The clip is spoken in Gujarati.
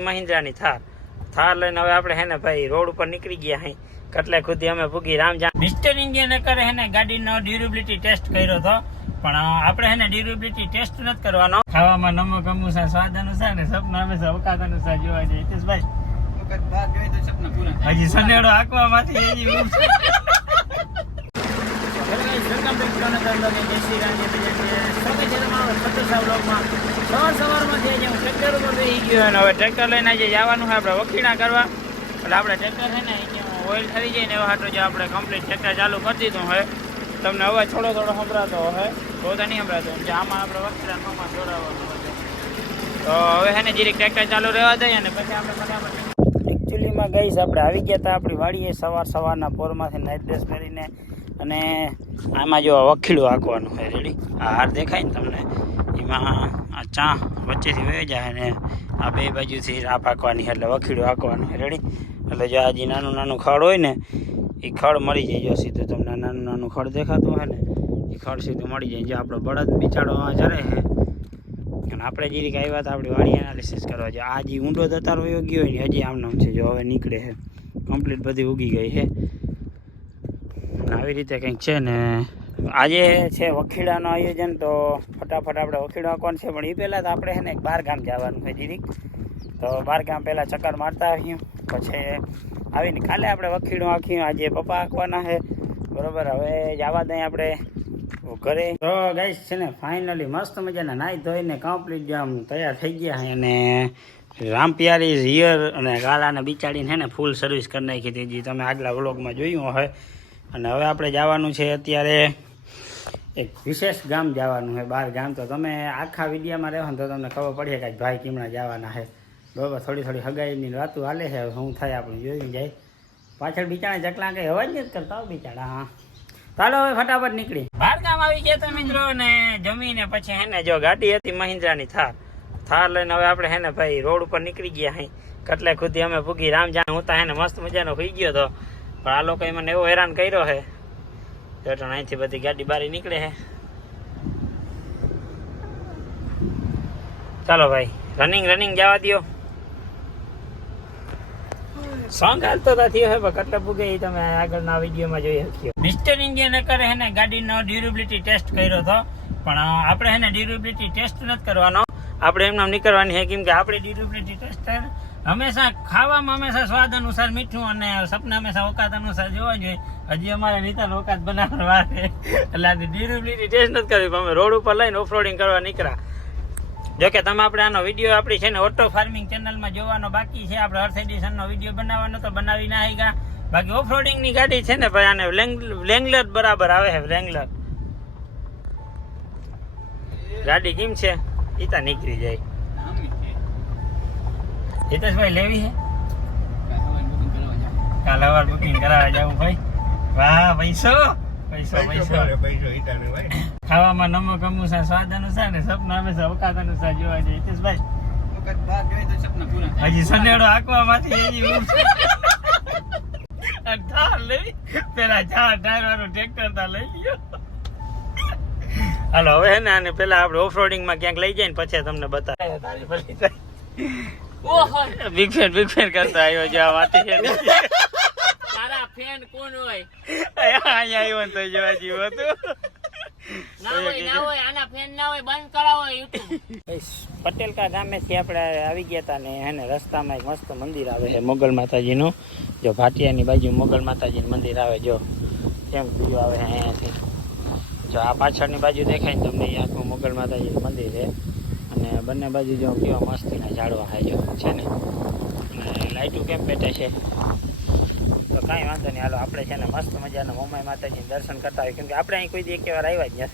મહિન્દ્રાની થાર લઈને હવે આપણે હે ને ભાઈ રોડ ઉપર નીકળી ગયા હે કટલે ખુદી અમે ભૂગી રામજાન મિસ્ટર ઇન્ડિયને કરે હે ને ગાડીનો ડ્યુરેબિલિટી ટેસ્ટ કર્યો હતો પણ આપણે હે ને ડ્યુરેબિલિટી ટેસ્ટ નથી કરવાનો ખાવામાં નમક અનુસાર સ્વાદ અનુસાર ને સપના હંમેશા અવકાત અનુસાર જોવા જાય હિતેશભાઈ વખત બાદ જોઈ તો સપના પૂરા હજી સનેડો આંકવામાંથી હજી ટ્રેક્ટર લઈને આજે જવાનું છે આપણે વખીણા કરવા એટલે આપણે ટ્રેક્ટર છે ને ઓઇલ થઈ જાય ને એવા હાટો જો આપણે કમ્પ્લીટ ટ્રેક્ટર ચાલુ કરી દીધું હોય તમને અવાજ થોડો સંભળાતો હોય તો નહીં સંભળાતો આમાં આપણે વખીણા જોડાવવાનું હોય તો હવે છે ને જીરીક ટ્રેક્ટર ચાલુ રહેવા દઈએ અને પછી આપણે ફટાફટ એકચ્યુઅલીમાં ગઈશ આપણે આવી ગયા હતા આપણી વાડીએ સવારના પોરમાંથી નાઇટ ડ્રેસ પહેરીને અને આમાં જો વખીડું આંકવાનું હોય રેડી આ હાર દેખાય ને તમને એમાં આ ચા વચ્ચેથી વહી જાય ને આ બે બાજુથી રાપ આંકવાની એટલે વખીડું આંકવાનું હોય રેડી એટલે જો આ જે નાનું ખડ હોય ને એ ખડ મળી જાય જો સીધું તમને નાનું ખડ દેખાતું હોય ને એ ખડ સીધું મળી જાય જો આપણો બળદ બિચારો જરે છે અને આપણે જે રીતે આવ્યા હતા આપણી વાડી એનાલિસિસ કરવા જો આ જે ઊંડો દતારો યોગી હોય ને હજી આમનામ છે જો હવે નીકળે છે કમ્પ્લીટ બધી ઉગી ગઈ છે આવી રીતે કંઈક છે ને આજે છે વખીડાનું આયોજન તો ફટાફટ આપણે વખીડો આંકવાનું છે પણ એ પહેલાં તો આપણે છે ને એક બાર ગામ જવાનું છે જીરીક તો બાર ગામ પહેલાં ચક્કર મારતા આવીએ પછી આવીને કાલે આપણે વખીડું આંખ્યું આજે પપ્પા આંકવાના છે બરાબર હવે જવા દઈએ આપણે ઘરે તો ગાઈસ છે ને ફાઇનલી મસ્ત મજાના નાહી ધોઈને કમ્પ્લીટ આમ તૈયાર થઈ ગયા છે અને રામપિયારી હિયર અને ગાલાને બિચાડીને છે ને ફૂલ સર્વિસ કરી નાખી હતી જે તમે આગલા વ્લોગમાં જોયું હોય અને હવે આપણે જવાનું છે અત્યારે એક વિશેષ ગામ જવાનું છે બાર ગામ તો તમે આખા વિડીયામાં રહેવો ને તો તમને ખબર પડે કે ભાઈ કેમણા જવાના છે બરાબર થોડી હગાઈની વાતો હાલે છે શું થાય આપણે જોયું જાય પાછળ બિચારા ચકલા કંઈ અવાજ નથી કરતા હો બિચારા હા ચાલો હવે ફટાફટ નીકળી બાર ગામ આવી ગયા તો મિત્રો ને જમીને પછી હે ને જો ગાડી હતી મહિન્દ્રાની થાર લઈને હવે આપણે હે ને ભાઈ રોડ ઉપર નીકળી ગયા હે કટલે ખુદી અમે ભૂગી રામજાન હું તો હે ને મસ્ત મજાનો હોઈ ગયો હતો પણ આ લોકોએ મને એવો હેરાન કર્યો છે તો અહીંથી બધી ગાડી બારી નીકળે છે ચાલો ભાઈ રનિંગ જવા દો સોંગ હાલતો થયો હે કેટલે પૂગે એ તમે આગળના વિડીયોમાં જોઈ શક્યો મિસ્ટર ઇન્ડિયને કરે હે ને ગાડીનો ડ્યુરેબિલિટી ટેસ્ટ કર્યો હતો પણ આપણે હે ને ડ્યુરેબિલિટી ટેસ્ટ નથી કરવાનો આપણે એમને નીકળવાની છે કેમ કે આપણે ડ્યુરેબિલિટી ટેસ્ટ હંમેશા ખાવામાં હંમેશા સ્વાદ અનુસાર મીઠું અને સપના હંમેશા ઓકાત અનુસાર જોવા જોઈએ હજી અમારે નીતા ઓકાત બનાવવા વાર છે એટલે આ ડ્યુરેબિલિટી ટેસ્ટ નથી કરવી અમે રોડ ઉપર લઈને ઓફરોડિંગ કરવા નીકળ્યા જોકે તમે આપણે આનો વિડીયો આપણી છે ને ઓટો ફાર્મિંગ ચેનલમાં જોવાનો બાકી છે આપણે અર્થ એડિશનનો વિડીયો બનાવવાનો તો બનાવી ના આવી ગયા બાકી ઓફરોડિંગની ગાડી છે ને ભાઈ આને લેંગલર બરાબર આવે છે લેંગલર ગાડી કેમ છે એ તો નીકળી જાય હિતેશભાઈ લેવી છે કાલ સવાર બુકિંગ કરાવવા જાઉં ભાઈ વાહ પૈસો ખાવામાં નમક અનુસાર સ્વાદ અનુસાર ને સપના હંમેશા અવકાત અનુસાર જોવા જાય હિતેશભાઈ વખત બાદ જોઈ તો સપના પૂરા હજી સનેડો આંકવામાંથી હજી થાર લઈ પેલા ટાયર વાળું ટ્રેક્ટર તા લઈ લ્યો હાલો હવે હે ને આને પેલા આપણે ઓફરોડિંગમાં ક્યાંક લઈ જાય ને પછી તમને બતાવે તારી ભલી થાય બિગ ફેન કરતા આવ્યો જો આ વાત છે તારા ફેન કોણ હોય અહીંયા આવ્યો તો જોવા જીવો તો ના હોય આના ફેન ના હોય બંધ કરાવો YouTube પટેલ કા ગામેથી આપણે આવી ગયા હતા ને એને રસ્તામાં એક મસ્ત મંદિર આવે છે મોગલ માતાજીનું જો ભાટિયાની બાજુ મોગલ માતાજીનું મંદિર આવે જો કેમ બીજું આવે છે અહીંયાથી જો આ પાછળની બાજુ દેખાય ને તમને આખું મોગલ માતાજીનું મંદિર છે અને બંને બાજુ જો કેવા મસ્તીના ઝાડવા છે જો છે ને અને લાઇટું કેમ પેટે છે તો કાંઈ વાંધો નહીં હાલો આપણે છે ને મસ્ત મજાના મોમાઈ માતાજીને દર્શન કરતા હોય કેમ કે આપણે અહીં કોઈ દી એક વાર આવ્યા જ નથી